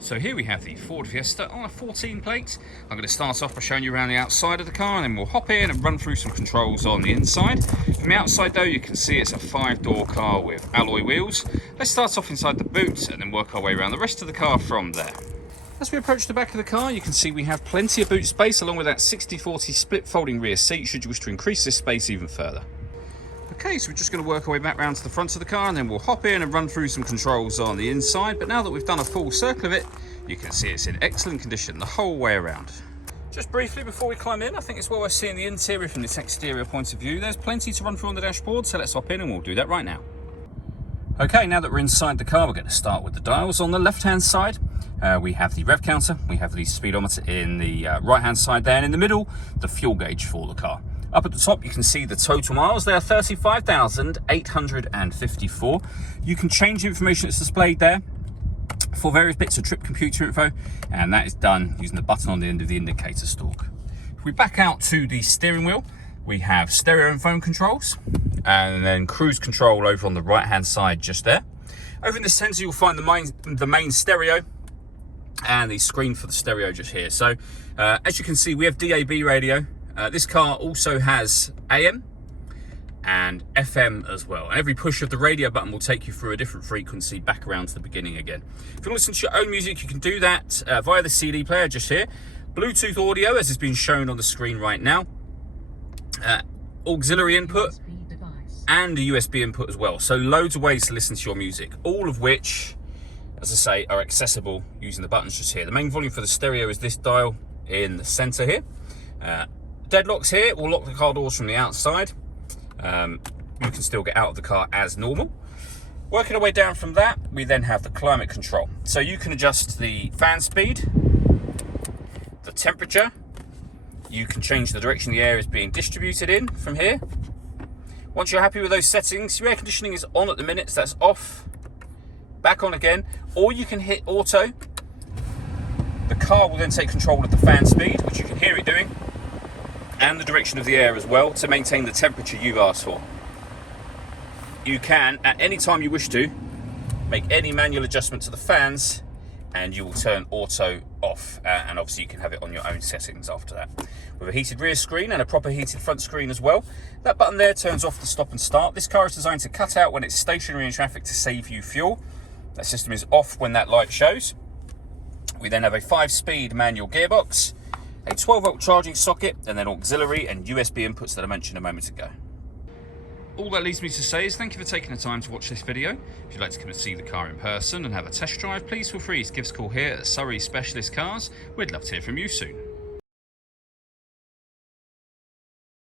So here we have the Ford Fiesta on a 14 plate. I'm going to start off by showing you around the outside of the car, and then we'll hop in and run through some controls on the inside. From the outside though, you can see it's a 5-door car with alloy wheels. Let's start off inside the boot and then work our way around the rest of the car from there. As we approach the back of the car, you can see we have plenty of boot space along with that 60/40 split folding rear seat should you wish to increase this space even further. Okay, so we're just going to work our way back round to the front of the car, and then we'll hop in and run through some controls on the inside. But now that we've done a full circle of it, you can see it's in excellent condition the whole way around. Just briefly before we climb in, I think it's well worth seeing the interior from this exterior point of view. There's plenty to run through on the dashboard, so let's hop in and we'll do that right now. Okay, now that we're inside the car, we're going to start with the dials. On the left-hand side, we have the rev counter, we have the speedometer in the right-hand side there, and in the middle, the fuel gauge for the car. Up at the top, you can see the total miles. They are 35,854. You can change the information that's displayed there for various bits of trip computer info, and that is done using the button on the end of the indicator stalk. If we back out to the steering wheel, we have stereo and phone controls, and then cruise control over on the right-hand side just there. Over in the center, you'll find the main stereo and the screen for the stereo just here. So as you can see, we have DAB radio. This car also has AM and FM as well. And every push of the radio button will take you through a different frequency back around to the beginning again. If you want to listen to your own music, you can do that via the CD player just here. Bluetooth audio, as is being shown on the screen right now. Auxiliary input and a USB input as well. So loads of ways to listen to your music, all of which, as I say, are accessible using the buttons just here. The main volume for the stereo is this dial in the center here. Deadlocks here will lock the car doors from the outside. You can still get out of the car as normal. Working our way down from that, we then have the climate control. So you can adjust the fan speed, the temperature. You can change the direction the air is being distributed in from here. Once you're happy with those settings, your air conditioning is on at the minute, so that's off, back on again, or you can hit auto. The car will then take control of the fan speed, which you can hear it doing, and the direction of the air as well, to maintain the temperature you've asked for. You can, at any time you wish to, make any manual adjustment to the fans, and you will turn auto off, and obviously you can have it on your own settings after that. With a heated rear screen and a proper heated front screen as well. That button there turns off the stop and start. This car is designed to cut out when it's stationary in traffic to save you fuel. That system is off when that light shows. We then have a 5-speed manual gearbox, a 12-volt charging socket, and then auxiliary and USB inputs that I mentioned a moment ago. All that leaves me to say is thank you for taking the time to watch this video. If you'd like to come and see the car in person and have a test drive, please feel free to give us a call here at Surrey Specialist Cars. We'd love to hear from you soon.